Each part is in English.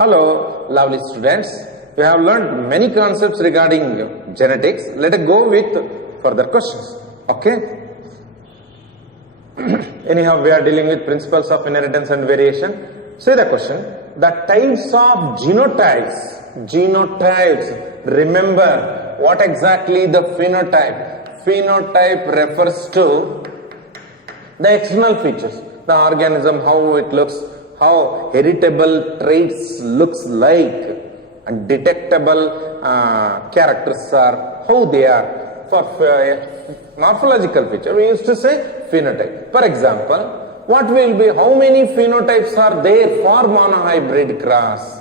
Hello, lovely students. We have learned many concepts regarding genetics. Let us go with further questions. Okay? Anyhow, we are dealing with principles of inheritance and variation. See the question. The types of genotypes. Remember, what exactly the phenotype? Phenotype refers to the external features, the organism, how it looks, how heritable traits looks like, and detectable characters are, how they are. For morphological feature, we used to say phenotype. For example, what will be, how many phenotypes are there for monohybrid cross?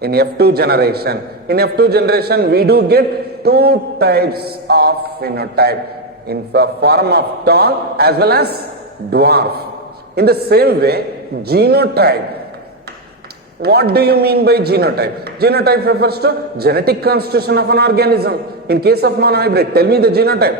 In F2 generation. In F2 generation, we do get two types of phenotype in the form of tall as well as dwarf. In the same way, genotype. What do you mean by genotype? Genotype refers to genetic constitution of an organism. In case of monohybrid, tell me the genotype.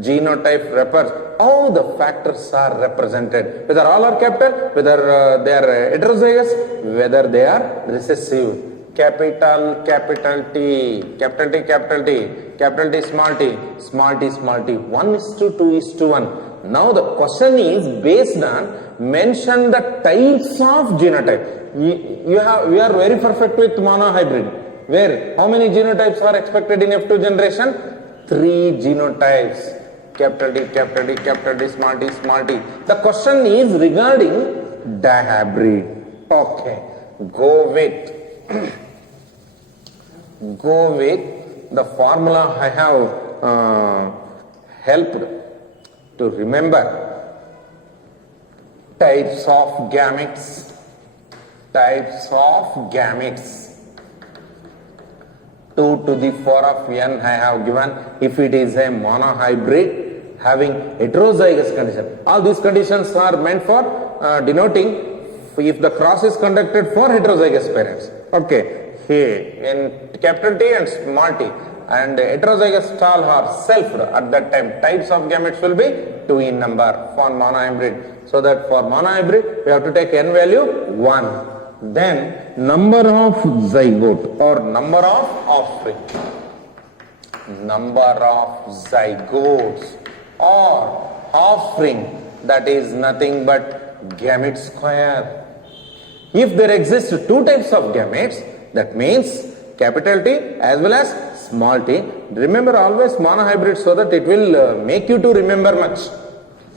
Genotype refers how the factors are represented. Whether all are capital, whether they are heterozygous, whether they are recessive. Capital T, capital T, capital T, small t, small t, small t. 1:2:1. Now the question is based on mention the types of genotype. We are very perfect with monohybrid. Where how many genotypes are expected in F2 generation? 3 genotypes. Capital T, capital T, capital T, small t, small t. The question is regarding dihybrid. Okay, go with the formula I have helped to remember. Types of gametes. 2 to the power of n I have given if it is a monohybrid having heterozygous condition. All these conditions are meant for denoting if the cross is conducted for heterozygous parents. Okay, here in capital T and small t, and heterozygous tall are selfed at that time. Types of gametes will be 2 in number for monohybrid. So that for monohybrid we have to take n value 1. Then number of zygote or number of offspring. Number of zygotes or offspring, that is nothing but gamete square. If there exist 2 types of gametes, that means capital T as well as small t. Remember always monohybrid so that it will make you to remember much.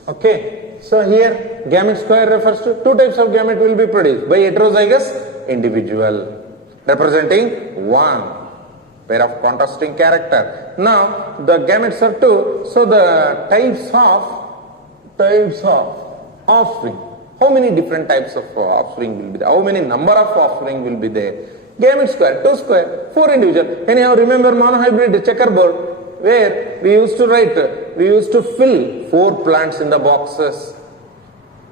Okay. So here gamete square refers to 2 types of gamete will be produced by heterozygous individual representing 1 pair of contrasting character. Now the gametes are 2, so the types of offspring. How many different types of offspring will be there? How many number of offspring will be there? Gamete square, 2 square, 4 individual. Anyhow, remember monohybrid checkerboard where we used to fill 4 plants in the boxes.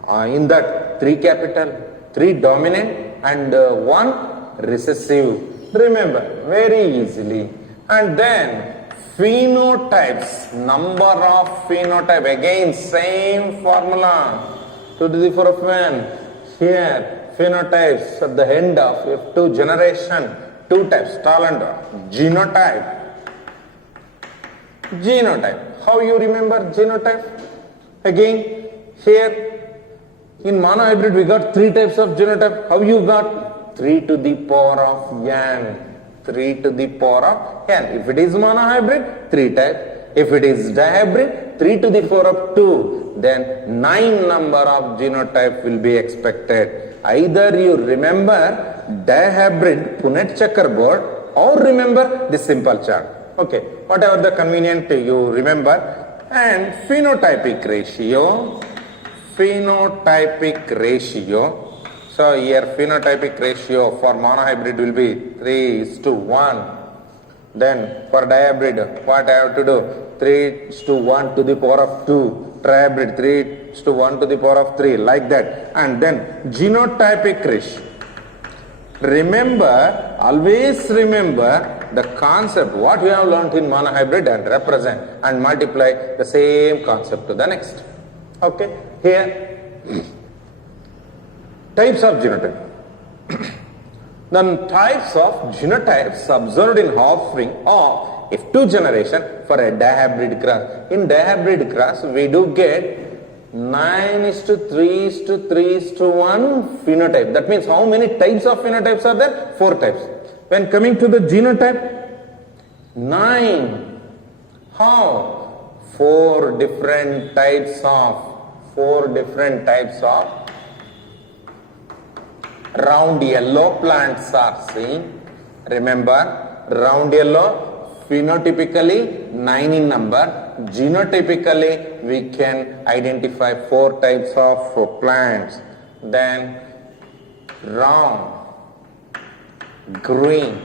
In that 3 capital, 3 dominant and 1 recessive. Remember very easily. And then phenotypes, number of phenotype, again same formula. 2 to the power of n. Here phenotypes at the end of F2 generation, 2 types, tall and dwarf. Genotype. How you remember genotype? Again, here in monohybrid we got 3 types of genotype. How you got? 3 to the power of n. 3 to the power of n. If it is monohybrid, 3 types. If it is dihybrid, 3 to the power of 2. Then 9 number of genotype will be expected. Either you remember dihybrid Punnett checkerboard or remember the simple chart. Okay, whatever the convenient you remember. And phenotypic ratio. So here phenotypic ratio for monohybrid will be 3:1. Then for dihybrid, what I have to do? 3:1 to the power of 2. Trihybrid 3:1 to the power of 3, like that. And then genotypic ratio. Remember, always remember the concept, what we have learnt in monohybrid, and represent and multiply the same concept to the next. Okay, here types of genotype. The types of genotypes observed in offspring of F2 generation for a dihybrid cross. In dihybrid cross, we do get 9:3:3:1 phenotype. That means how many types of phenotypes are there? 4 types. When coming to the genotype, 9. How? 4 different types of round yellow plants are seen. Remember, round yellow, phenotypically 9 in number. Genotypically, we can identify 4 types of plants. Then round, green.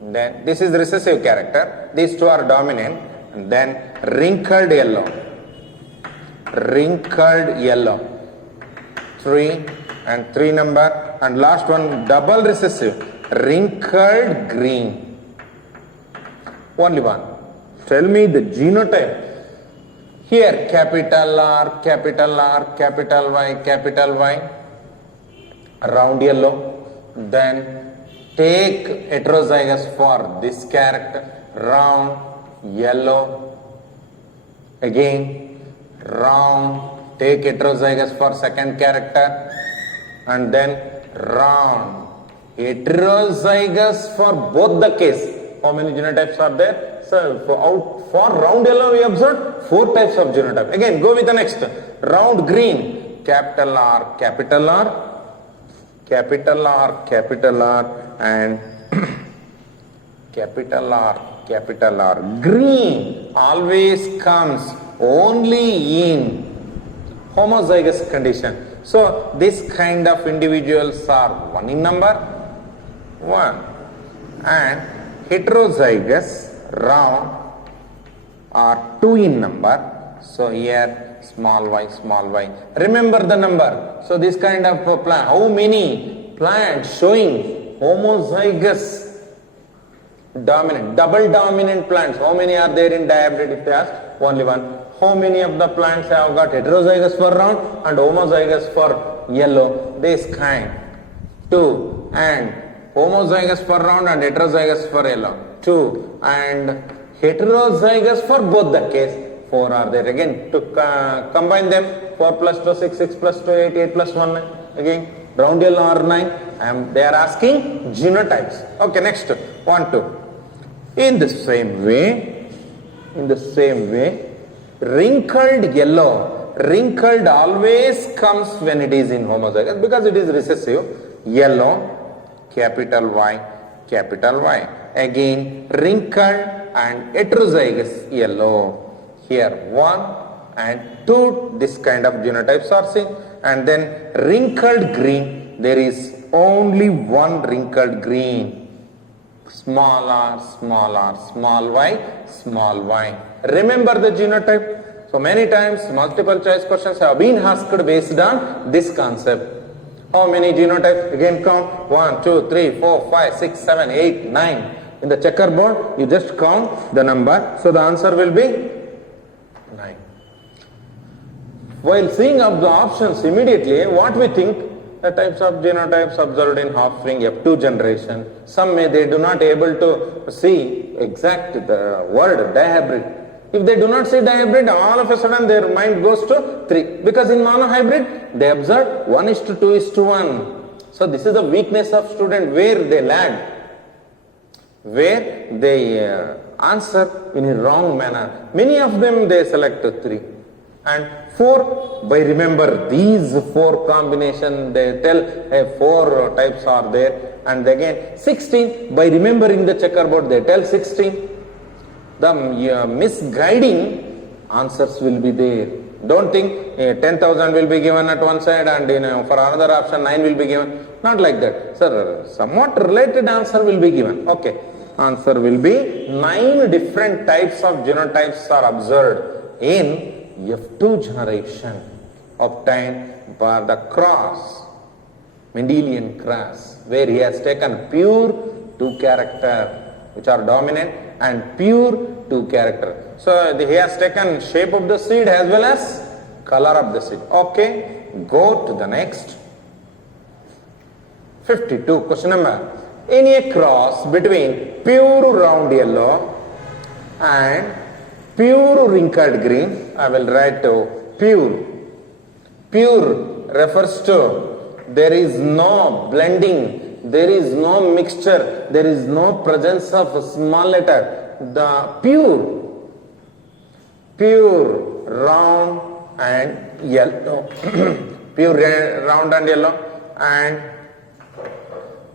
Then this is recessive character. These two are dominant. And then wrinkled yellow. 3 and 3 number. And last one double recessive. Wrinkled green. Only one. Tell me the genotype. Here capital R, capital R, capital Y, capital Y. Round yellow. Then take heterozygous for this character. Round yellow. Again round. Take heterozygous for second character. And then round. Heterozygous for both the case. How many genotypes are there? So for round yellow we observed 4 types of genotype. Again go with the next. Round green. Capital R, capital R, capital R, capital R, and capital R, capital R. Green always comes only in homozygous condition. So this kind of individuals are 1 in number, 1, and heterozygous round are 2 in number. So here small y. Remember the number. So this kind of plant, how many plants showing homozygous dominant, double dominant plants, how many are there in dihybrid? If they ask, only 1. How many of the plants have got heterozygous for round and homozygous for yellow? This kind, 2, and homozygous for round and heterozygous for yellow, 2, and heterozygous for both the case, 4 are there. Again to combine them, 4 plus 2 6, 6 plus 2 8, 8 plus 1 9. Again round yellow are 9. They are asking genotypes. Okay, next 1 2. In the same way, wrinkled yellow, wrinkled always comes when it is in homozygous because it is recessive. Yellow, capital Y, capital Y. Again wrinkled and heterozygous yellow. Here 1 and 2, this kind of genotypes are seen. And then wrinkled green, there is only 1 wrinkled green. Small r, small y, small y. Remember the genotype. So many times multiple choice questions have been asked based on this concept. How many genotypes? Again count. 1, 2, 3, 4, 5, 6, 7, 8, 9. In the checkerboard, you just count the number. So the answer will be 9. While seeing up the options immediately, what we think? The types of genotypes observed in offspring F2 generation. Some they do not able to see exact the word dihybrid. If they do not see dihybrid, all of a sudden their mind goes to 3. Because in monohybrid, they observe 1:2:1. So this is the weakness of student where they lag. Where they answer in a wrong manner. Many of them they select 3. And 4, by remember these 4 combination, they tell 4 types are there. And again 16, by remembering the checkerboard, they tell 16. The misguiding answers will be there. Don't think 10,000 will be given at one side and for another option 9 will be given. Not like that. Sir, somewhat related answer will be given. Okay. Answer will be 9 different types of genotypes are observed in F2 generation obtained by the cross, Mendelian cross, where he has taken pure 2 character which are dominant and pure 2 character. So he has taken shape of the seed as well as color of the seed. Okay, go to the next. 52. Question number. In a cross between pure round yellow and pure wrinkled green, I will write pure. Pure refers to there is no blending, there is no mixture, there is no presence of a small letter. The pure round and yellow, pure round and yellow, and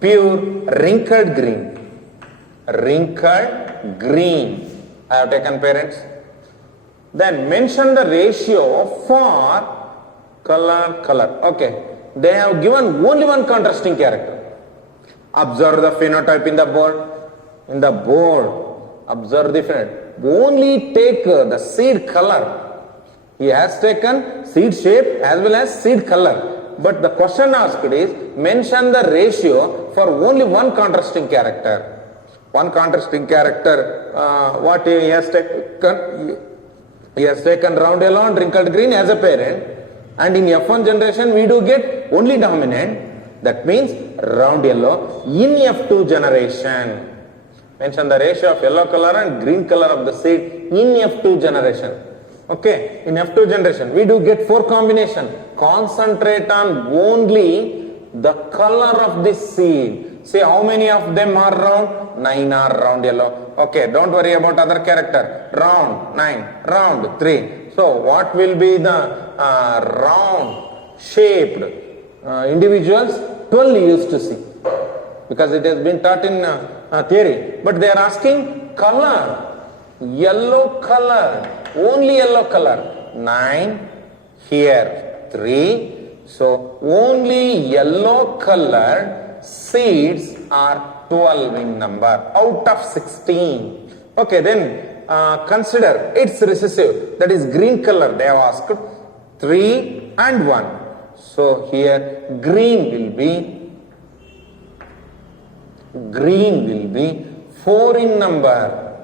pure wrinkled green. Wrinkled green. I have taken parents. Then mention the ratio for color. Okay. They have given only one contrasting character. Observe the phenotype in the board. In the board, observe the phenotype. Only take the seed color. He has taken seed shape as well as seed color. But the question asked is, mention the ratio for only one contrasting character. One contrasting character, what he has taken? He has taken round yellow and wrinkled green as a parent. And in F1 generation, we do get only dominant. That means round yellow. In F2 generation, mention the ratio of yellow color and green color of the seed in F2 generation. Okay, in F2 generation, we do get 4 combination. Concentrate on only the color of the seed. See how many of them are round? 9 are round yellow. Okay, don't worry about other character. Round 9, round 3. So what will be the round shaped individuals? 12 you used to see, because it has been taught in theory. But they are asking color, yellow color, only yellow color. 9, here 3. So only yellow colored seeds are 12 in number out of 16. Okay, then consider its recessive, that is green color. They have asked 3 and 1. So here green will be 4 in number.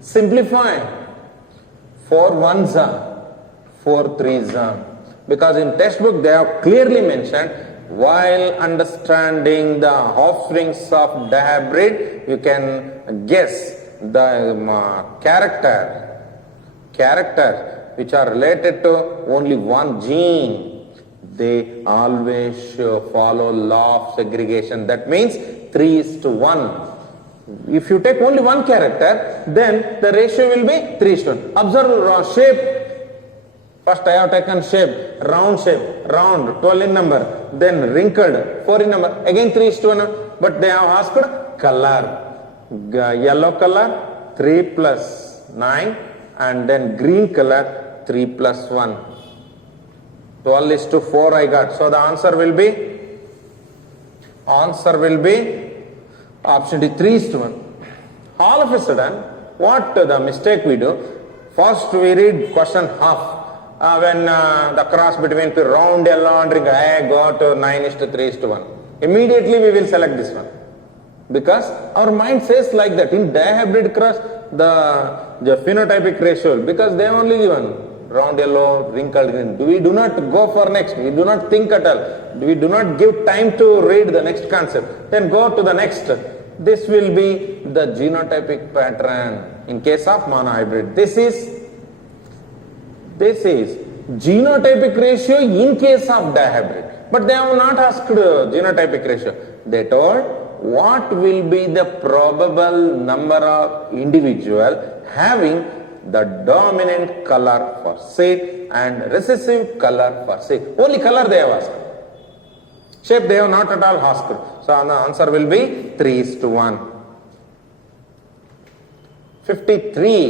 Simplify. 4 1s are 4 3s are. Because in textbook they have clearly mentioned, while understanding the offerings of dihybrid, you can guess the character which are related to only one gene. They always follow law of segregation. That means 3:1. If you take only one character, then the ratio will be 3:1. Observe shape. First I have taken shape, round, 12 in number, then wrinkled, 4 in number, again 3:1. But they have asked color. Yellow color 3 plus 9, and then green color 3 plus 1. 12:4 I got. So the answer will be option D, 3:1. All of a sudden, what the mistake we do? First we read question half. When the cross between round yellow and wrinkled, I go to 9:3:1. Immediately we will select this one. Because our mind says like that. In dihybrid cross, the phenotypic ratio, because they have only given round yellow, wrinkled green. We do not go for next. We do not think at all. We do not give time to read the next concept. Then go to the next. This will be the genotypic pattern in case of monohybrid. This is genotypic ratio in case of dihybrid. But they have not asked genotypic ratio. They told what will be the probable number of individual having the dominant color for seed and recessive color for seed. Only color they have asked. Shape they have not at all asked. So the answer will be 3:1. 53.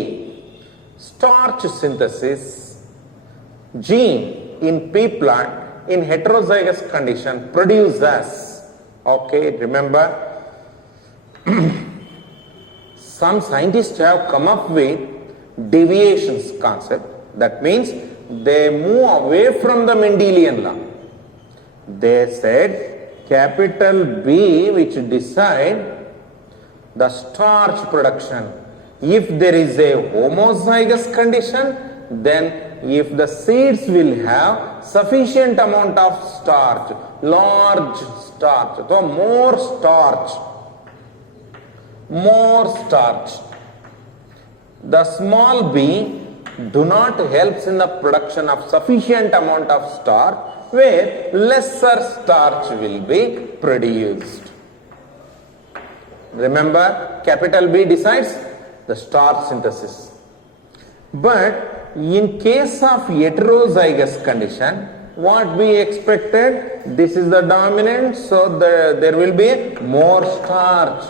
Starch synthesis gene in pea plant in heterozygous condition produces. Okay, remember, some scientists have come up with deviations concept. That means they move away from the Mendelian law. They said capital B which decide the starch production. If there is a homozygous condition, then if the seeds will have sufficient amount of starch, large starch. So more starch. More starch. The small b do not helps in the production of sufficient amount of starch, where lesser starch will be produced. Remember, capital B decides the starch synthesis. But in case of heterozygous condition, what we expected? This is the dominant, so there will be more starch.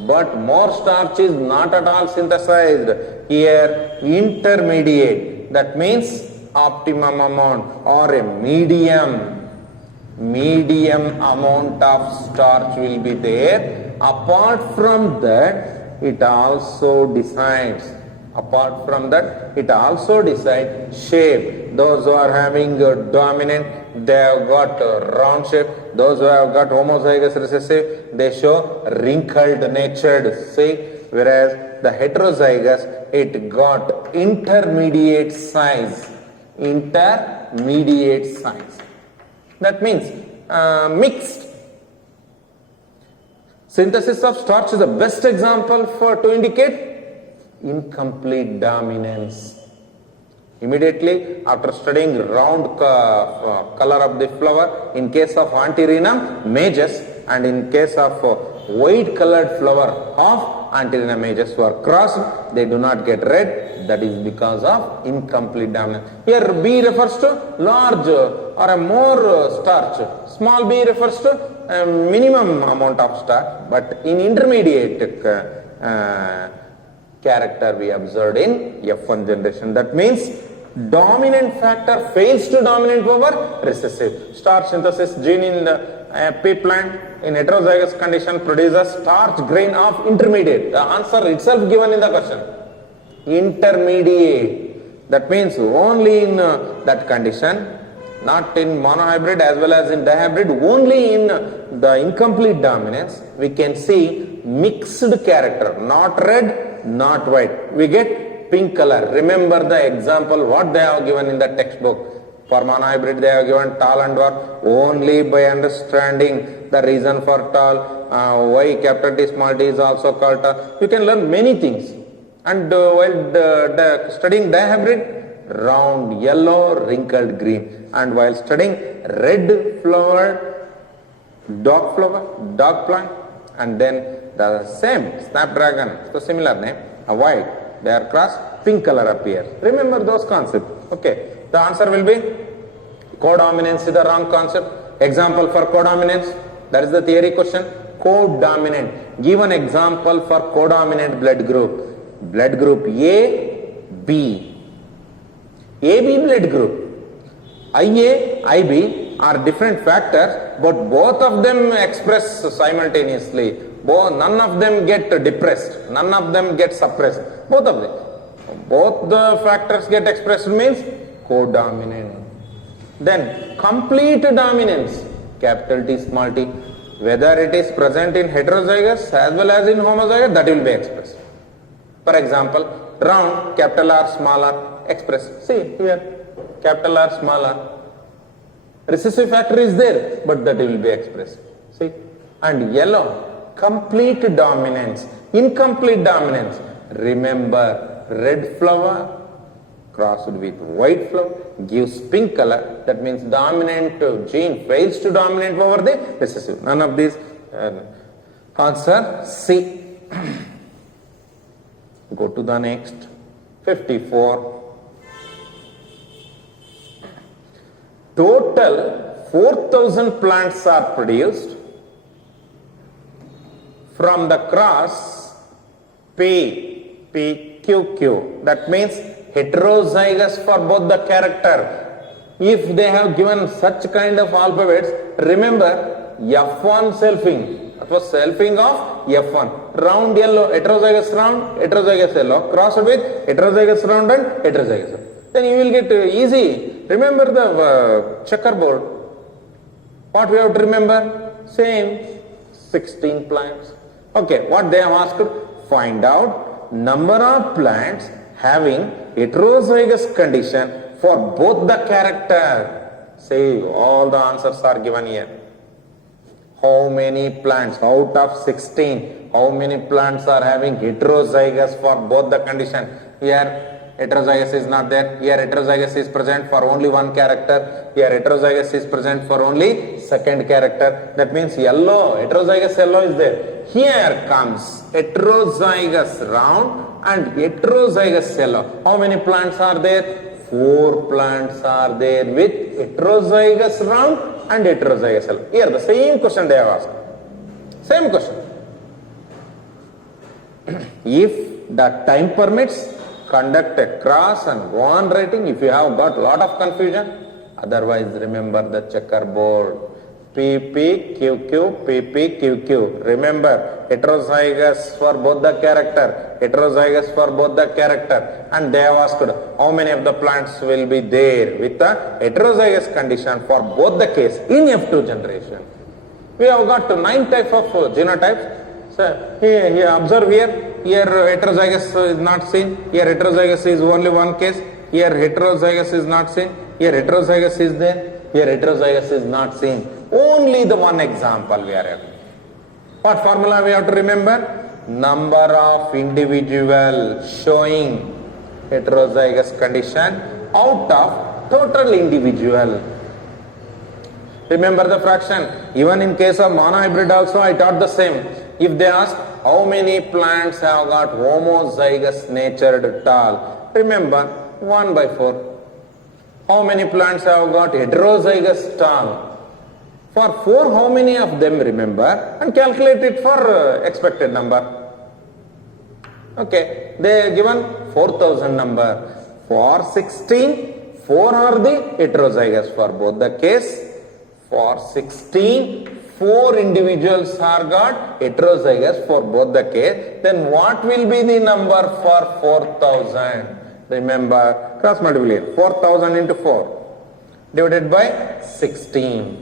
But more starch is not at all synthesized. Here, intermediate, that means optimum amount or a medium amount of starch will be there. Apart from that, it also decides. Apart from that, it also decides shape. Those who are having dominant, they have got round shape. Those who have got homozygous recessive, they show wrinkled natured. See, whereas the heterozygous, it got intermediate size. Intermediate size. That means mixed. Synthesis of starch is the best example to indicate incomplete dominance. Immediately after studying round color of the flower, in case of Antirrhinum, majus, and in case of white colored flower of Antirrhinum majus were crossed, they do not get red. That is because of incomplete dominance. Here B refers to large or a more starch. Small b refers to a minimum amount of starch, but in intermediate character we observed in F1 generation. That means dominant factor fails to dominate over recessive. Starch synthesis gene in the pea plant in heterozygous condition produces starch grain of intermediate. The answer itself given in the question. Intermediate. That means only in that condition, not in monohybrid as well as in dihybrid, only in the incomplete dominance we can see mixed character, not red, not white. We get pink color. Remember the example what they have given in the textbook. For monohybrid they have given tall and dwarf. Only by understanding the reason for tall, why capital T small t is also called tall, you can learn many things. And while studying dihybrid, round yellow wrinkled green, and while studying red flower dog plant, and then the same snapdragon, so similar name, a white, they are crossed, pink color appears. Remember those concepts. Okay, the answer will be codominance is the wrong concept. Example for codominance, that is the theory question. Codominant. Give an example for codominant blood group. Blood group A, B. AB blood group. IA, IB are different factors, but both of them express simultaneously. None of them get depressed, none of them get suppressed. Both of them. Both the factors get expressed means codominant. Then complete dominance, capital T small t, whether it is present in heterozygous as well as in homozygous, that will be expressed. For example, round, capital R, small r, expressed. See here, capital R, small r. Recessive factor is there, but that will be expressed. See, and yellow, complete dominance, incomplete dominance. Remember, red flower crossed with white flower gives pink color. That means dominant gene fails to dominate over the recessive. None of these. Answer C. Go to the next. 54. Total 4,000 plants are produced from the cross PQQ. That means heterozygous for both the character. If they have given such kind of alphabets, remember F1 selfing. That was selfing of F1. Round yellow, heterozygous round, heterozygous yellow, crossed with heterozygous round and heterozygous round. Then you will get easy. Remember the checkerboard. What we have to remember? Same, 16 plants. Okay, what they have asked? Find out number of plants having heterozygous condition for both the character. Say all the answers are given here. how many plants out of 16, how many plants are having heterozygous for both the condition? Here heterozygous is not there. Here heterozygous is present for only one character. Here heterozygous is present for only second character. That means yellow, heterozygous yellow is there. Here comes heterozygous round and heterozygous yellow. How many plants are there? 4 plants are there with heterozygous round and heterozygous yellow. Here the same question they have asked. Same question. If the time permits, conduct a cross and go on writing if you have got lot of confusion. Otherwise, remember the checkerboard. PP, QQ, PP, QQ. Remember, heterozygous for both the character, heterozygous for both the character. And they have asked how many of the plants will be there with the heterozygous condition for both the case in F2 generation. We have got 9 types of genotypes. So, here observe here. Here heterozygous is not seen. Here heterozygous is only one case. Here heterozygous is not seen. Here heterozygous is there. Here heterozygous is not seen. Only the one example we are having. What formula we have to remember? Number of individual showing heterozygous condition out of total individual. Remember the fraction. Even in case of monohybrid also I taught the same. If they ask how many plants have got homozygous natured tall, remember 1 by 4. How many plants have got heterozygous tall? For 4, how many of them remember and calculate it for expected number. Okay, they are given 4000 number. For 16, 4 are the heterozygous for both the case. For 16, 4 individuals are got heterozygous for both the case. Then what will be the number for 4000? Remember, cross multiply 4000 into 4 divided by 16.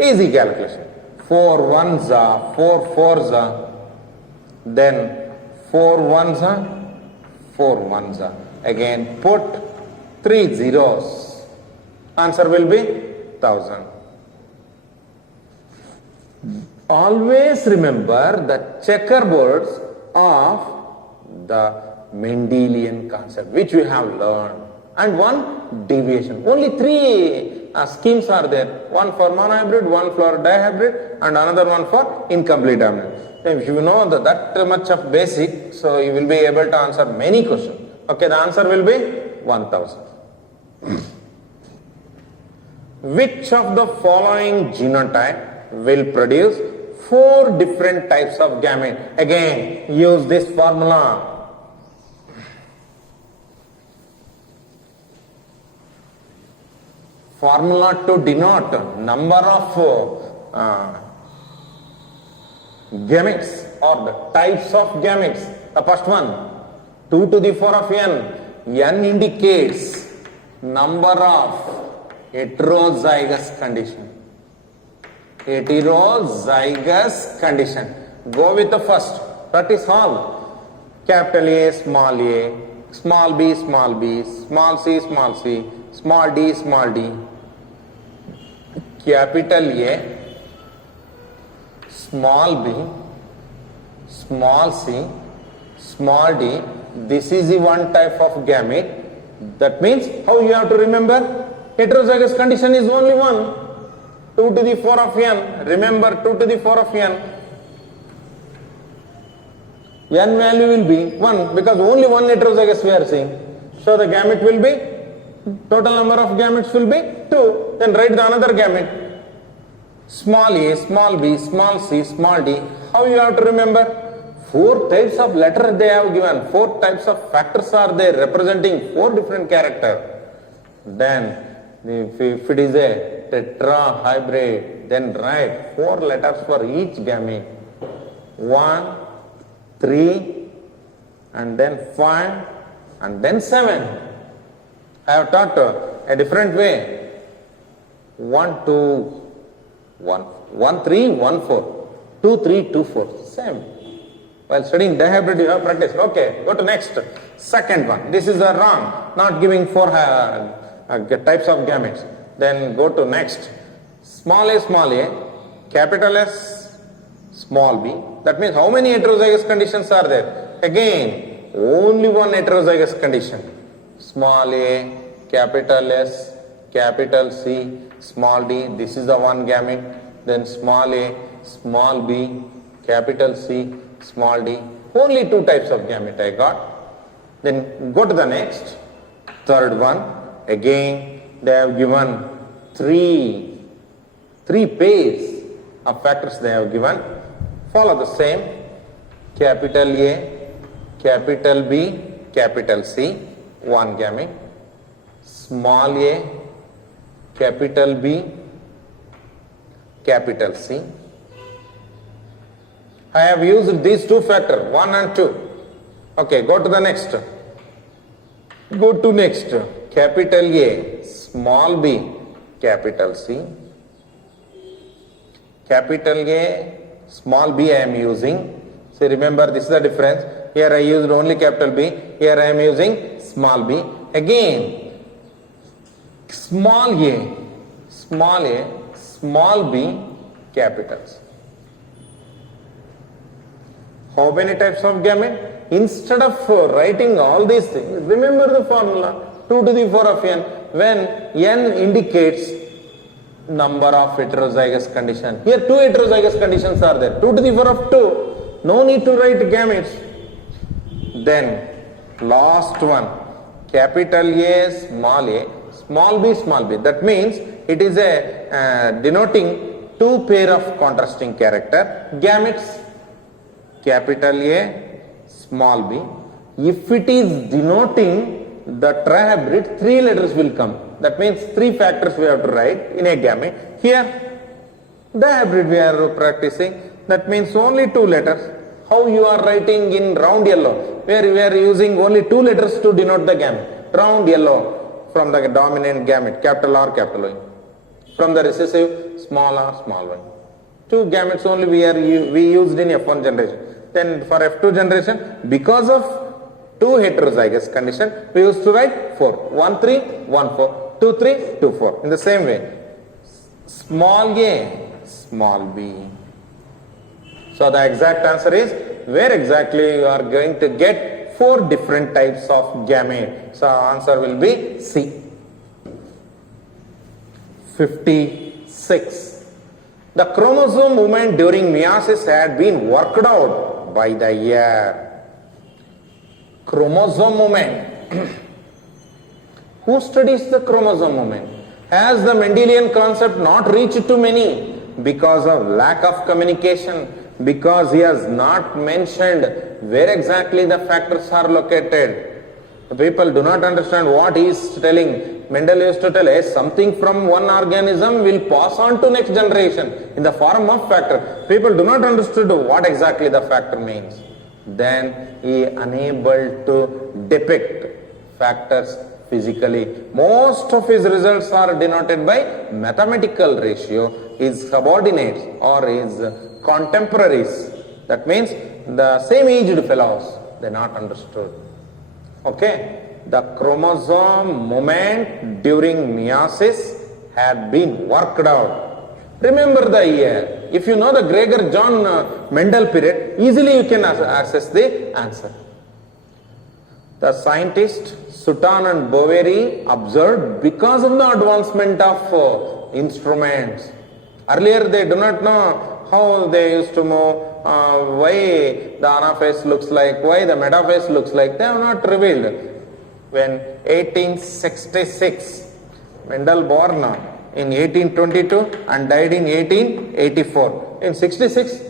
Easy calculation. 4 ones are 4 fours are, then 4 ones are 4 ones are. Again put 3 zeros. Answer will be 1000. Always remember the checkerboards of the Mendelian concept which we have learned, and one deviation. Only 3 schemes are there. One for monohybrid, one for dihybrid, and another one for incomplete dominant. If you know that much of basic, so you will be able to answer many questions. Okay, the answer will be 1000. Which of the following genotype will produce 4 different types of gamete? Again, use this formula. Formula to denote number of gametes or the types of gametes. The first one, 2 to the 4 of n. N indicates number of heterozygous condition. Heterozygous condition. Go with the first. That is all. Capital A, small b, small c, small d, small d. Capital A, small b, small c, small d. This is the one type of gamete. That means how you have to remember? Heterozygous condition is only one. 2 to the 4 of n. Remember 2 to the 4 of n. N value will be 1 because only one heterozygous we are seeing. So the gamete will be, total number of gametes will be 2. Then write the another gamete. Small a, small b, small c, small d. How you have to remember? 4 types of letters they have given. 4 types of factors are there representing 4 different characters. Then if it is a tetrahybrid, then write 4 letters for each gamete. 1, 3, and then 5, and then 7. I have taught a different way. 1, 2, 1, 3, 1, 4. 2, 3, 2, 4. Same. While studying dihybrid, you have practiced. Okay, go to next. Second one. This is wrong. Not giving 4 types of gametes. Then go to next. small a, capital S, small b. That means how many heterozygous conditions are there? Again, only one heterozygous condition. Small a, capital S, capital C, small d. This is the one gamete. Then small a, small b, capital C, small d. Only two types of gamete I got. Then go to the next, third one. Again, they have given three pairs of factors they have given. Follow the same. Capital A, capital B, capital C, one gamete. Small a, capital B, capital C. I have used these two factors, 1 and 2. Okay, go to the next. Go to next. Capital A, small b, capital C. Capital A, small b I am using. See, remember this is the difference. Here I used only capital B. Here I am using small b. Again, small a, small b, capitals. How many types of gamete? Instead of writing all these things, remember the formula 2 to the power of n, when n indicates number of heterozygous conditions. Here 2 heterozygous conditions are there. 2 to the power of 2, no need to write gametes. Then last one, capital A, small b, small b. That means it is a denoting 2 pair of contrasting character gametes. Capital A, small b. If it is denoting the trihybrid, 3 letters will come. That means 3 factors we have to write in a gamete. Here, dihybrid we are practicing. That means only 2 letters. How you are writing in round yellow, where we are using only 2 letters to denote the gamete. Round yellow from the dominant gamete, capital R, capital Y. From the recessive, small r, small y. 2 gametes only we used in F1 generation. Then for F2 generation, because of 2 heterozygous condition, we used to write 4. 1, 3, 1, 4. 2, 3, 2, 4. In the same way, small a, small b. So the exact answer is, where exactly you are going to get 4 different types of gamete. So answer will be C. 56. The chromosome movement during meiosis had been worked out by the year. Chromosome movement. Who studies the chromosome movement? Has the Mendelian concept not reached to many because of lack of communication? Because he has not mentioned where exactly the factors are located. The people do not understand what he is telling. Mendel used to tell us something from one organism will pass on to next generation in the form of factor. People do not understand what exactly the factor means. Then he unable to depict factors physically. Most of his results are denoted by mathematical ratio. His subordinates or his contemporaries, that means the same aged fellows, they not understood. Okay, the chromosome movement during meiosis had been worked out. Remember the year. If you know the Gregor-John Mendel period, easily you can access the answer. The scientists Sutton and Boveri observed because of the advancement of instruments. Earlier they do not know how they used to move, why the anaphase looks like, why the metaphase looks like. They have not revealed. When 1866, Mendel born in 1822 and died in 1884. In 66,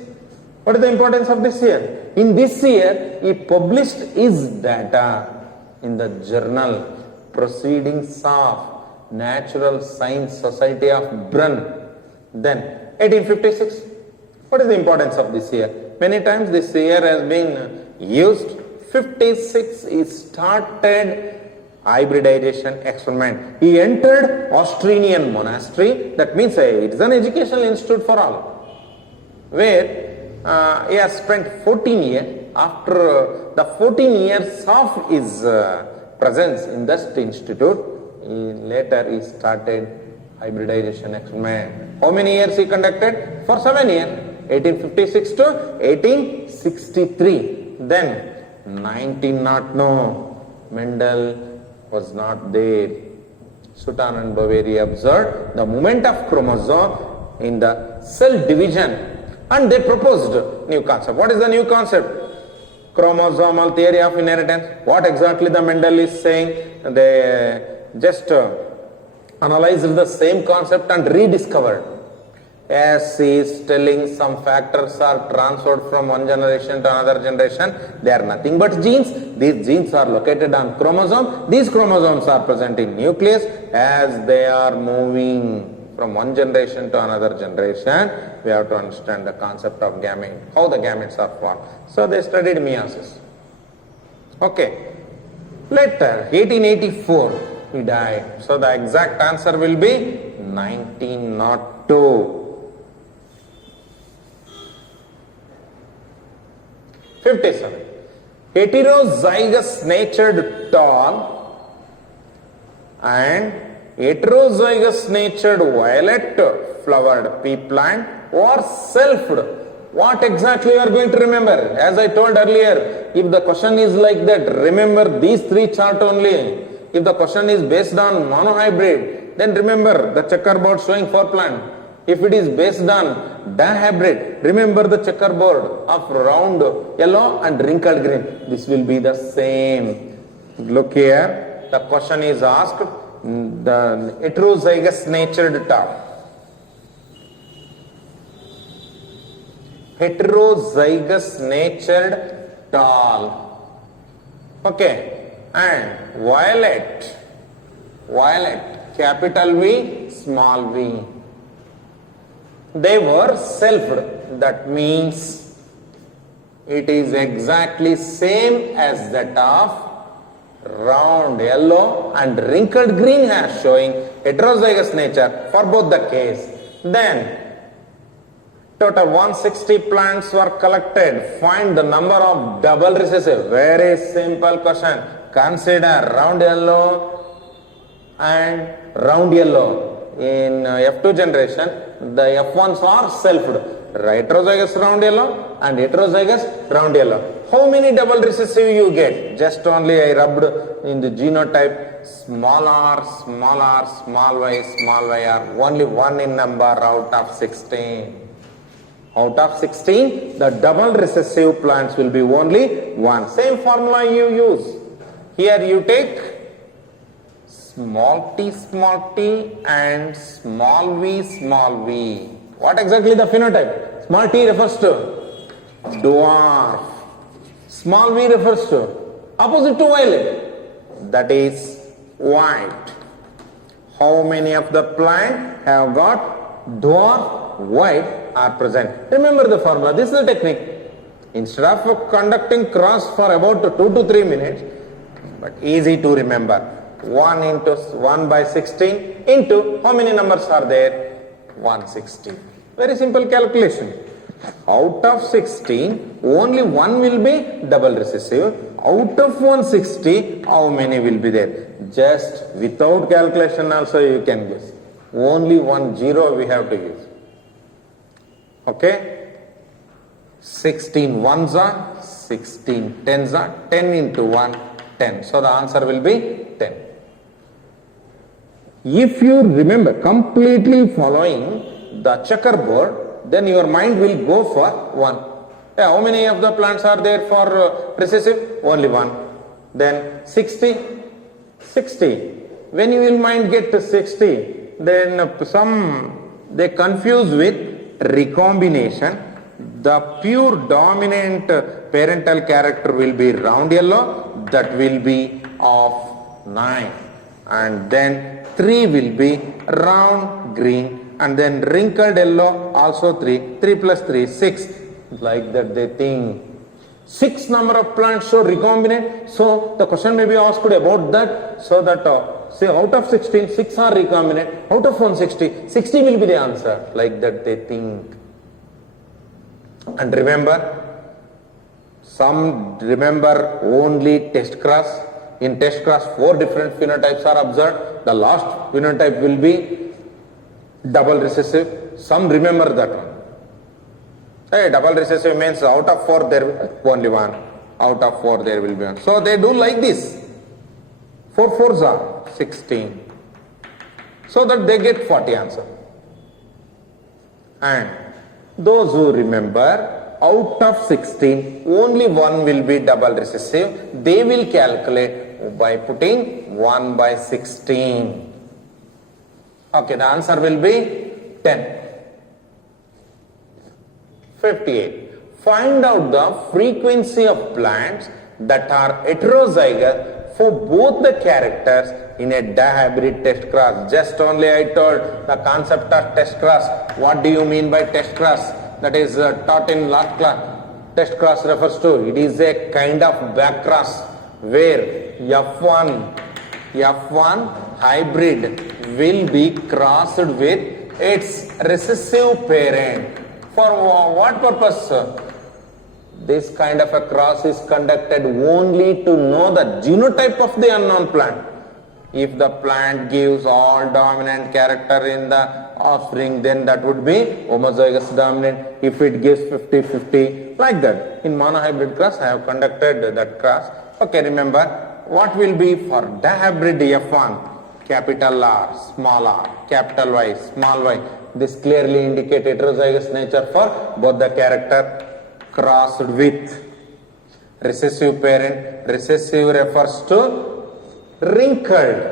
what is the importance of this year? In this year, he published his data in the journal Proceedings of Natural Science Society of Brunn. Then 1856, what is the importance of this year? Many times this year has been used. 56, he started hybridization experiment. He entered Austrian monastery, that means it is an educational institute for all, where he has spent 14 years. After the 14 years of his presence in that institute, later he started hybridization experiment. How many years he conducted? For 7 years. 1856 to 1863. Then 1900, Mendel was not there. Sutton and Boveri observed the movement of chromosome in the cell division and they proposed new concept. What is the new concept? Chromosomal theory of inheritance. What exactly the Mendel is saying? They just analyzed the same concept and rediscovered. As he is telling, some factors are transferred from one generation to another generation. They are nothing but genes. These genes are located on chromosome. These chromosomes are present in nucleus. As they are moving from one generation to another generation, we have to understand the concept of gamete, how the gametes are formed. So they studied meiosis. Okay. Later, 1884, he died. So the exact answer will be 1902. 57. Heterozygous natured tall and heterozygous natured violet flowered pea plant or selfed. What exactly you are going to remember? As I told earlier, if the question is like that, remember these three chart only. If the question is based on monohybrid, then remember the checkerboard showing 4 plant. If it is based on dihybrid, remember the checkerboard of round yellow and wrinkled green. This will be the same. Look here, the question is asked, the heterozygous natured tall. Heterozygous natured tall. Okay, and violet, capital V, small v. They were selfed. That means it is exactly same as that of round yellow and wrinkled green hair, showing heterozygous nature for both the case. Then total 160 plants were collected. Find the number of double recessive. Very simple question. Consider round yellow and round yellow. In F2 generation, the F1s are selfed. Heterozygous round yellow and heterozygous round yellow. How many double recessive you get? Just only I rubbed in the genotype small r, small y are only 1 in number out of 16. Out of 16, the double recessive plants will be only 1. Same formula you use. Here you take small t and small v. What exactly the phenotype? Small t refers to dwarf. Small v refers to opposite to violet. That is white. How many of the plant have got dwarf white are present? Remember the formula. This is the technique. Instead of conducting cross for about 2 to 3 minutes, but easy to remember. 1 into 1 by 16 into how many numbers are there? 160. Very simple calculation. Out of 16, only 1 will be double recessive. Out of 160, how many will be there? Just without calculation also you can guess. Only 1 0 we have to use. Okay? 16 ones are, 16 tens are, 10 into 1, 10. So the answer will be 10. If you remember completely following the checkerboard, then your mind will go for 1. How many of the plants are there for recessive? Only 1. Then 60. When you will mind get to 60, then they confuse with recombination. The pure dominant parental character will be round yellow, that will be of 9. And then 3 will be round green, and then wrinkled yellow also 3. 3 plus 3, 6. Like that they think. 6 number of plants show recombinant. So the question may be asked about that. So that say out of 16, 6 are recombinant. Out of 160, 60 will be the answer. Like that they think. And remember, some remember only test cross. In test cross, 4 different phenotypes are observed. The last phenotype will be Double recessive, some remember that one. Hey, double recessive means out of 4 there will be only one. Out of 4 there will be one. So they do like this. 4 4s are 16. So that they get 40 answer. And those who remember, out of 16, only one will be double recessive. They will calculate by putting 1 by 16. Okay, the answer will be 10. 58. Find out the frequency of plants that are heterozygous for both the characters in a dihybrid test cross. Just only I told the concept of test cross. What do you mean by test cross? That is taught in last class. Test cross refers to, it is a kind of back cross where F1 hybrid will be crossed with its recessive parent. For what purpose? This kind of a cross is conducted only to know the genotype of the unknown plant. If the plant gives all dominant character in the offspring, then that would be homozygous dominant. If it gives 50-50, like that. In monohybrid cross, I have conducted that cross. Okay, remember, what will be for dihybrid F1? Capital R, small r, capital Y, small y. This clearly indicates heterozygous nature for both the character crossed with recessive parent. Recessive refers to wrinkled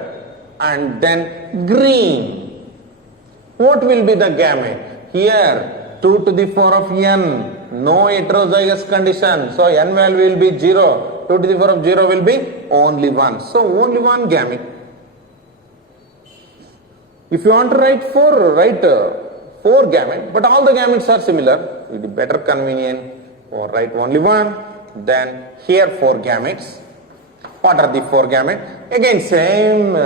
and then green. What will be the gamete? Here 2 to the 4 of n, no heterozygous condition, so n value will be 0. 2 to the 4 of 0 will be only 1. So only one gamete. If you want to write 4, write 4 gametes, but all the gametes are similar. It will be better convenient or write only one. Then here 4 gametes. What are the 4 gametes? Again same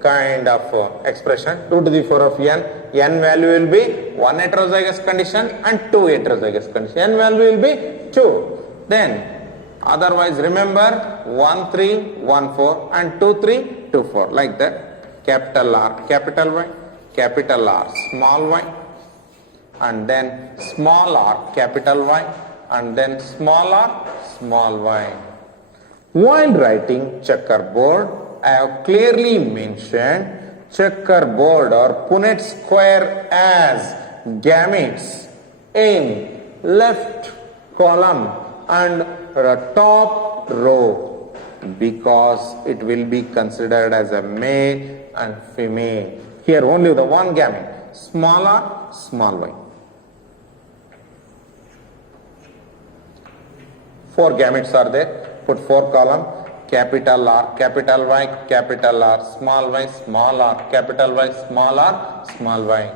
kind of expression. 2 to the 4 of n. N value will be 1 heterozygous condition and 2 heterozygous condition. N value will be 2. Then otherwise remember 1 3, 1 4 and 2 3, 2 4 like that. Capital R, capital Y, capital R, small y, and then small r, capital Y, and then small r, small y. While writing checkerboard, I have clearly mentioned checkerboard or Punnett square as gametes in left column and top row, because it will be considered as a male and female. Here only the one gamete, small r, small y. 4 gametes are there. Put 4 column, capital R, capital Y, capital R, small r, capital Y, small r, small y.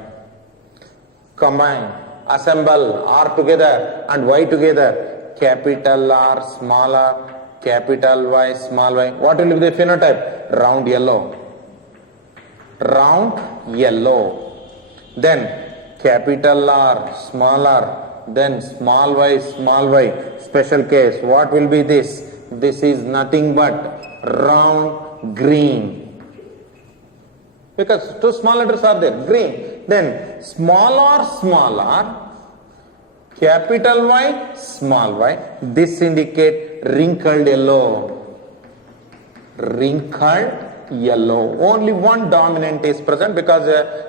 Combine, assemble R together and Y together. Capital R, small r, capital Y, small y. What will be the phenotype? Round yellow. Round yellow. Then capital R, small r, then small y. Special case. What will be this? This is nothing but round green. Because 2 small letters are there, green. Then small r, capital Y, small y. This indicate wrinkled yellow. Wrinkled yellow. Only one dominant is present because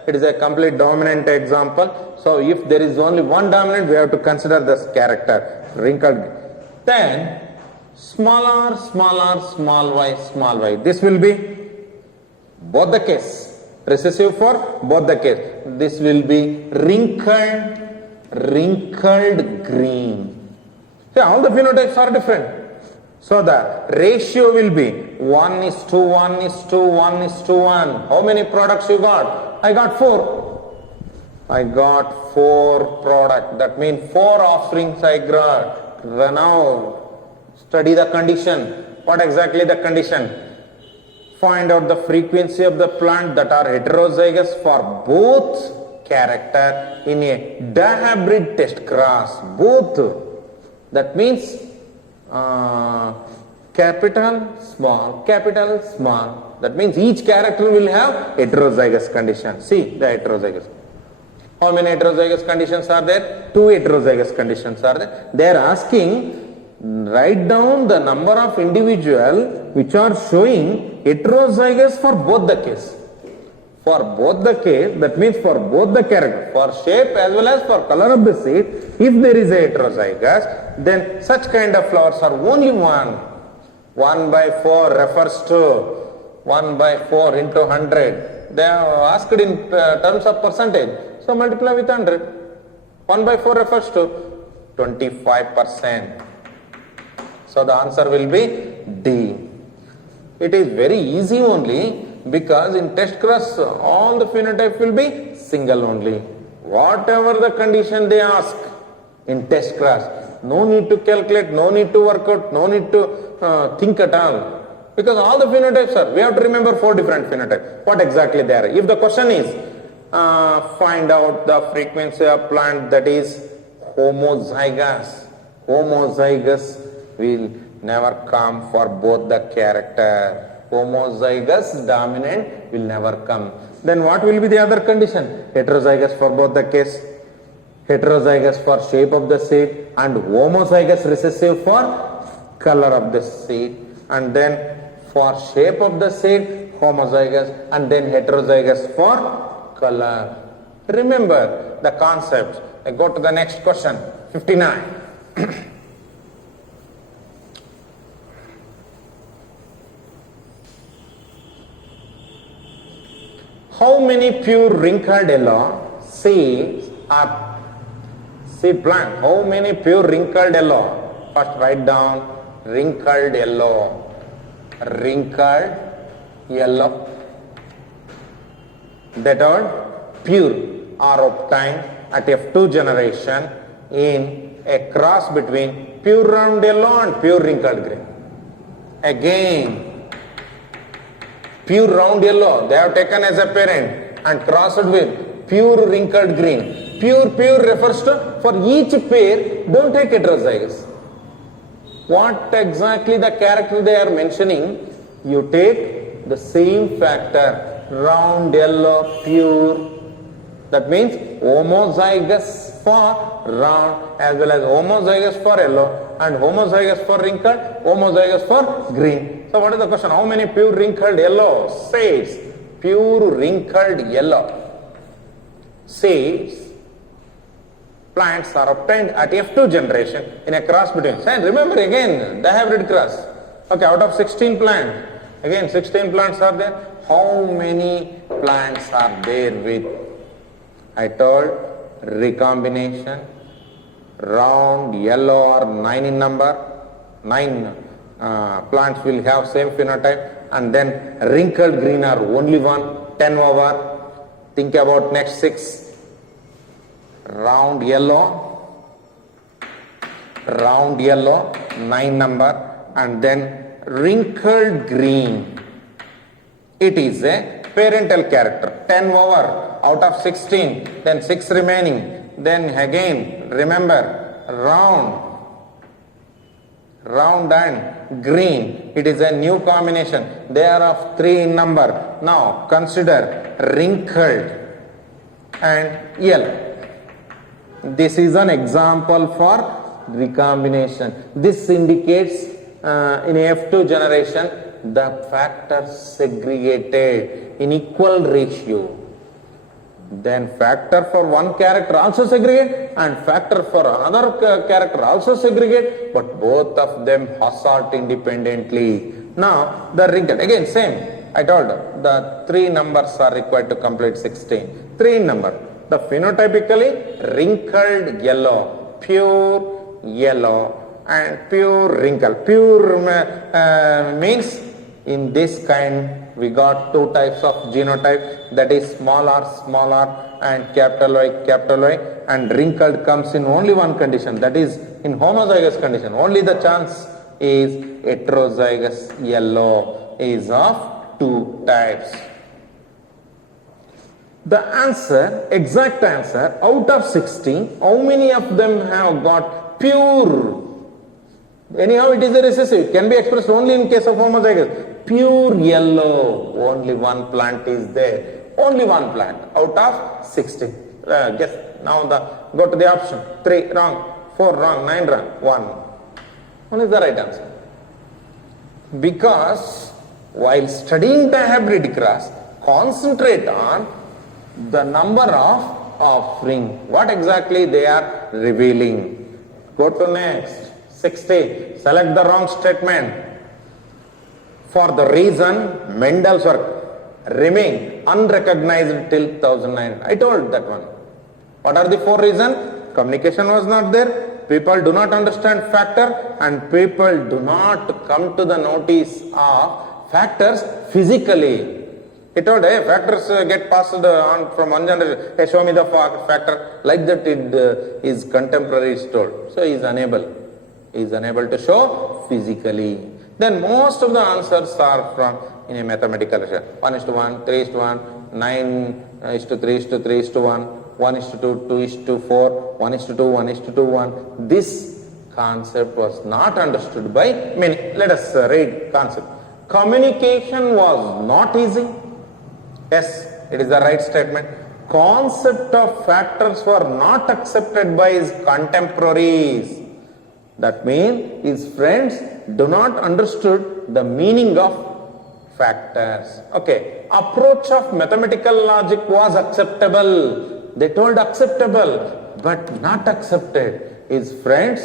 it is a complete dominant example. So if there is only one dominant, we have to consider this character, wrinkled. Then small r, small y. This will be both the case. Recessive for both the case. This will be wrinkled green. See, all the phenotypes are different. So the ratio will be 1:1:1:1. How many products you got? I got 4. I got 4 product. That means 4 offerings I got. Now study the condition. What exactly the condition? Find out the frequency of the plant that are heterozygous for both character in a dihybrid test cross. Both. That means capital, small. That means each character will have heterozygous condition. See the heterozygous. How many heterozygous conditions are there? 2 heterozygous conditions are there. They are asking, write down the number of individuals which are showing heterozygous for both the case. For both the case, that means for both the character, for shape as well as for color of the seed, if there is a heterozygous, then such kind of flowers are only one. 1 by 4 refers to 1 by 4 into 100. They are asked in terms of percentage. So multiply with 100. 1 by 4 refers to 25%. So the answer will be D. It is very easy only because in test cross all the phenotype will be single only. Whatever the condition they ask in test cross, no need to calculate, no need to work out, no need to think at all. Because all the phenotypes are, we have to remember 4 different phenotypes. What exactly they are? If the question is, find out the frequency of plant that is homozygous. Homozygous will never come for both the character. Homozygous dominant will never come. Then what will be the other condition? Heterozygous for both the case, heterozygous for shape of the seed, and homozygous recessive for color of the seed. And then for shape of the seed, homozygous, and then heterozygous for color. Remember the concepts. I go to the next question, 59. How many pure wrinkled yellow seeds are seed plant? How many pure wrinkled yellow? First write down wrinkled yellow. Wrinkled yellow that are pure are obtained at F2 generation in a cross between pure round yellow and pure wrinkled green. Again, pure round yellow they have taken as a parent and crossed with pure wrinkled green. Pure refers to for each pair don't take heterozygous. What exactly the character they are mentioning, you take the same factor, round yellow pure, that means homozygous for round as well as homozygous for yellow and homozygous for wrinkled, homozygous for green. So what is the question? How many pure wrinkled yellow seeds? Pure wrinkled yellow seeds plants are obtained at F2 generation in a cross between. And remember again, the hybrid cross. Okay, out of 16 plants, again 16 plants are there. How many plants are there with? I told recombination, round yellow are 9 in number, 9 plants will have same phenotype, and then wrinkled green are only 1, 10 over. Think about next 6. Round yellow, 9 number, and then wrinkled green. It is a parental character, 10 over out of 16, then 6 remaining. Then again, remember, round and green. It is a new combination. They are of 3 in number. Now consider wrinkled and yellow. This is an example for recombination. This indicates in F2 generation the factors segregated in equal ratio. Then factor for one character also segregate and factor for another character also segregate, but both of them assort independently. Now the wrinkled, again same, I told the 3 numbers are required to complete 16. 3 in number. The phenotypically wrinkled yellow, pure yellow and pure wrinkle. Pure means in this kind we got 2 types of genotype, that is small r and capital Y, and wrinkled comes in only one condition, that is in homozygous condition. Only the chance is heterozygous yellow is of 2 types. The answer, exact answer, out of 16, how many of them have got pure? Anyhow, it is a recessive. It can be expressed only in case of homozygous. Pure yellow, only 1 plant is there. Only 1 plant out of 16. Guess. Now go to the option. 3 wrong, 4 wrong, 9 wrong, 1. 1 is the right answer. Because while studying the hybrid cross, concentrate on the number of offspring. What exactly they are revealing. Go to next. 60. Select the wrong statement. For the reason Mendel's work remained unrecognized till 2009. I told that one. What are the 4 reasons? Communication was not there, people do not understand factor, and people do not come to the notice of factors physically. He told, hey, factors get passed on from one generation. Hey, show me the factor. Like that his contemporary is told. So he is unable. He is unable to show physically. Then most of the answers are from in a mathematical ratio. 1:1, 3:1, 9:3:3:1, 1:2, 2:4, 1:2, 1:2, 1. This concept was not understood by many. Let us read concept. Communication was not easy. Yes, it is the right statement. Concept of factors were not accepted by his contemporaries. That means his friends do not understood the meaning of factors. Okay, approach of mathematical logic was acceptable. They told acceptable, but not accepted. His friends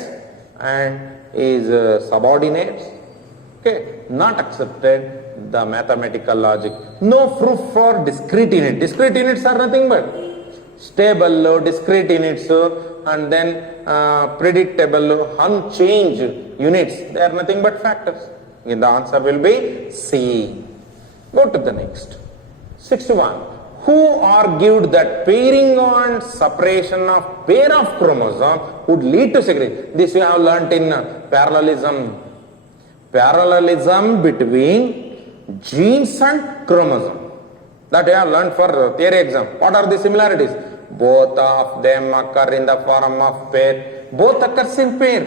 and his subordinates, okay, not accepted the mathematical logic. No proof for discrete unit. Discrete units are nothing but stable, discrete units, and then predictable, unchanged units. They are nothing but factors. And the answer will be C. Go to the next. 61. Who argued that pairing and separation of pair of chromosomes would lead to segregation? This we have learnt in parallelism. Parallelism between genes and chromosomes. That we have learnt for theory exam. What are the similarities? Both of them occur in the form of pair. Both occurs in pair.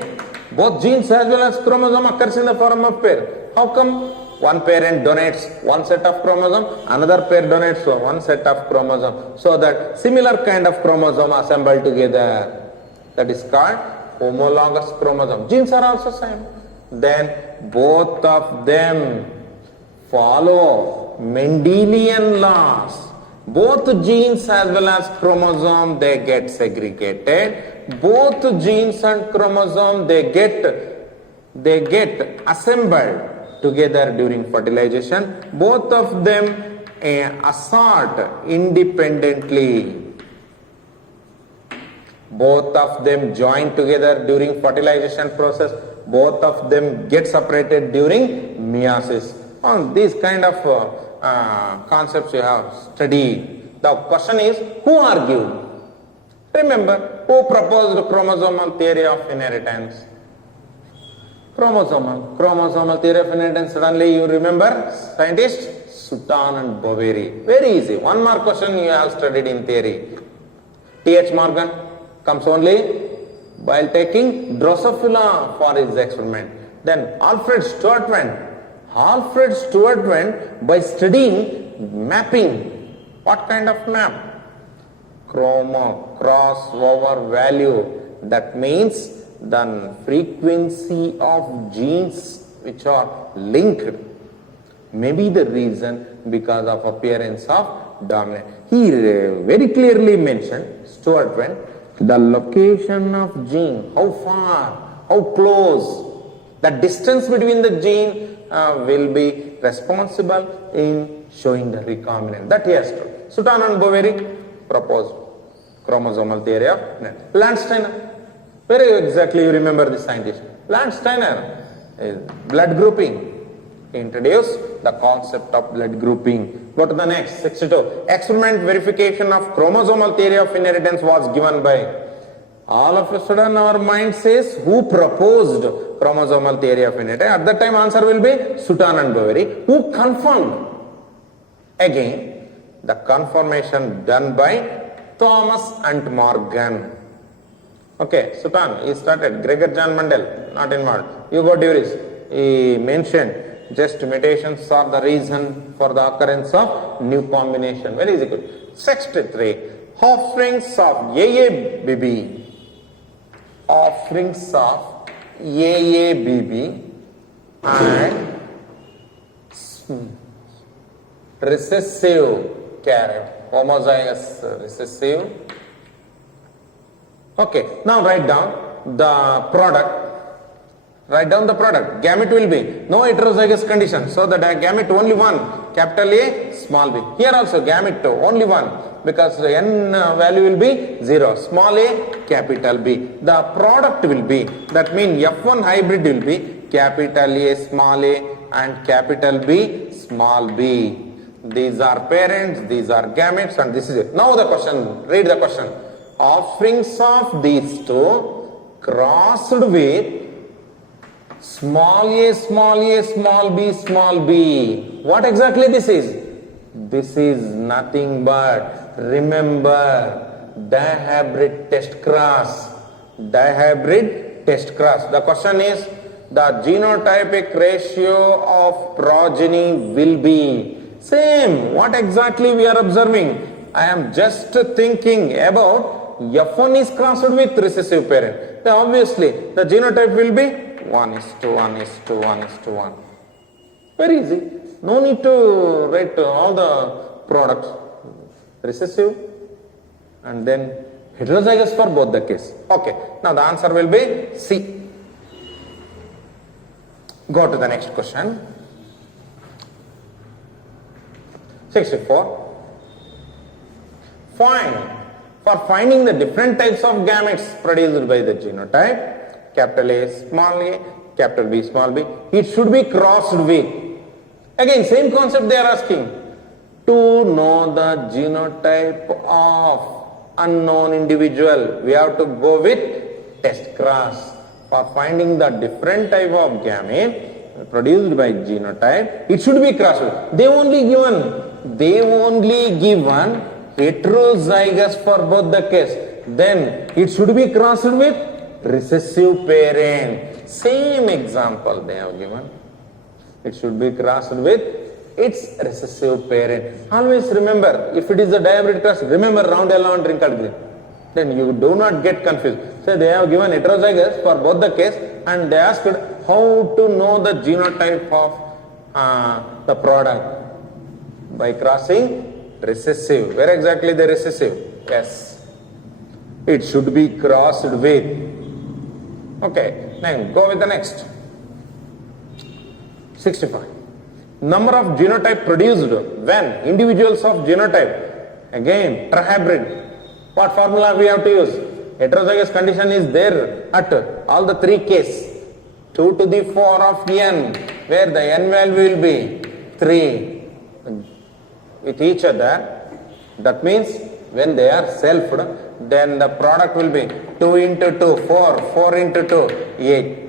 Both genes as well as chromosome occurs in the form of pair. How come? One parent donates one set of chromosome, another pair donates one set of chromosome. So that similar kind of chromosome assembled together. That is called homologous chromosome. Genes are also same. Then both of them follow Mendelian laws. Both genes as well as chromosome, they get segregated. Both genes and chromosome, they get assembled together during fertilization. Both of them assort independently. Both of them join together during fertilization process. Both of them get separated during meiosis. On these kind of concepts you have studied. The question is, who argued? Remember, who proposed chromosomal theory of inheritance? Chromosomal theory of inheritance. Suddenly you remember scientists Sutton and Boveri. Very easy. One more question you have studied in theory. T.H. Morgan comes only while taking Drosophila for his experiment. Then Alfred Stewart went by studying mapping. What kind of map? Crossover value. That means the frequency of genes which are linked may be the reason because of appearance of dominant. He very clearly mentioned, Stewart went, the location of gene, how far, how close, the distance between the gene will be responsible in showing the recombinant. That he has told. Sutton and Boveri proposed chromosomal theory of Landsteiner. Very exactly you remember the scientist. Landsteiner is blood grouping. He introduced the concept of blood grouping. Go to the next, 62. Experiment verification of chromosomal theory of inheritance was given by. All of a sudden our mind says, who proposed chromosomal theory of inheritance? At that time answer will be Sutton and Boveri. Who confirmed? Again, the confirmation done by Thomas and Morgan. Okay, Sutton, he started. Gregor John Mendel, not involved. Hugo Duris, he mentioned just mutations are the reason for the occurrence of new combination. Very easy. 63. Offerings of AABB. Offerings of AABB and recessive carrot. Homozygous recessive. Okay, now write down the product. Write down the product. Gamete will be no heterozygous condition. So the gamete only one. Capital A, small b. Here also gamete only one. Because the n value will be 0. Small a, capital B. The product will be, that means F1 hybrid will be capital A, small a and capital B, small b. These are parents, these are gametes and this is it. Now the question, read the question. Offerings of these two crossed with small a, small a, small b, small b. What exactly this is? This is nothing but, remember, dihybrid test cross. Dihybrid test cross. The question is, the genotypic ratio of progeny will be same. What exactly we are observing? I am just thinking about F1 is crossed with recessive parent. Then obviously the genotype will be 1:1:1:1:1. Very easy. No need to write all the products. Recessive and then heterozygous for both the case. Okay. Now the answer will be C. Go to the next question. 64. For finding the different types of gametes produced by the genotype, capital A, small a, capital B, small b, it should be crossed with. Again, same concept they are asking. To know the genotype of unknown individual, we have to go with test cross. For finding the different type of gamete produced by genotype, it should be crossed with. They only given heterozygous for both the case. Then it should be crossed with recessive parent. Same example they have given. It should be crossed with its recessive parent. Always remember, if it is a dihybrid cross, remember round yellow and wrinkled green. Then you do not get confused. So they have given heterozygous for both the case and they asked how to know the genotype of the product. By crossing recessive. Where exactly the recessive? Yes. It should be crossed with. Okay, then go with the next. 65. Number of genotype produced when individuals of genotype, again trihybrid. What formula we have to use? Heterozygous condition is there at all the three cases. 2 to the 4 of n, where the n value will be 3 with each other. That means when they are selfed, then the product will be 2 into 2, 4, 4 into 2, 8.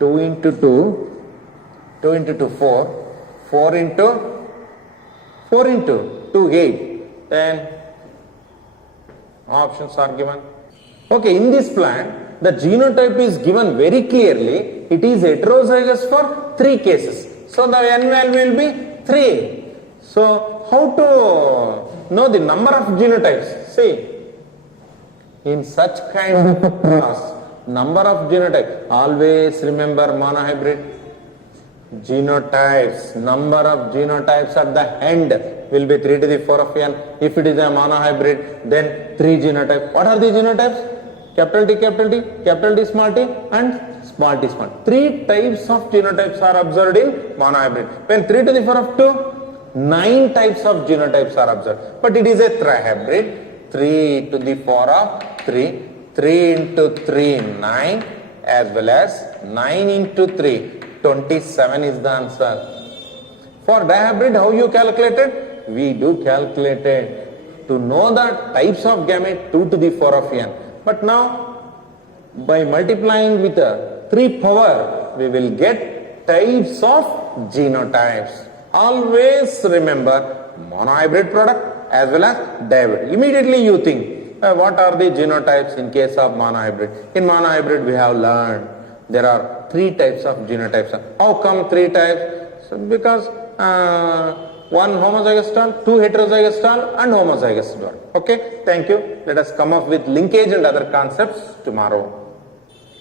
2 into 2, 2 into 2, 4, 4 into 2, 8. Then options are given. Okay, in this plan, the genotype is given very clearly. It is heterozygous for 3 cases. So the n value will be 3. So how to know the number of genotypes? See, in such kind of a class, number of genotypes, always remember monohybrid. Genotypes, number of genotypes at the end will be 3 to the 4 of n. If it is a monohybrid, then 3 genotypes. What are the genotypes? Capital T, capital T, capital T, small t and small t, small t. 3 types of genotypes are observed in monohybrid. When 3 to the 4 of 2, 9 types of genotypes are observed. But it is a trihybrid. 3 to the 4 of 3, 3 into 3, 9, as well as 9 into 3, 27 is the answer. For dihybrid, how you calculated? We do calculate it to know the types of gamete 2 to the 4 of n. But now, by multiplying with 3 power, we will get types of genotypes. Always remember monohybrid product as well as dihybrid. Immediately you think, what are the genotypes in case of monohybrid? In monohybrid we have learned there are 3 types of genotypes. How come 3 types? So because one homozygous tall, two heterozygous tall, and homozygous dwarf. Okay, thank you. Let us come up with linkage and other concepts tomorrow.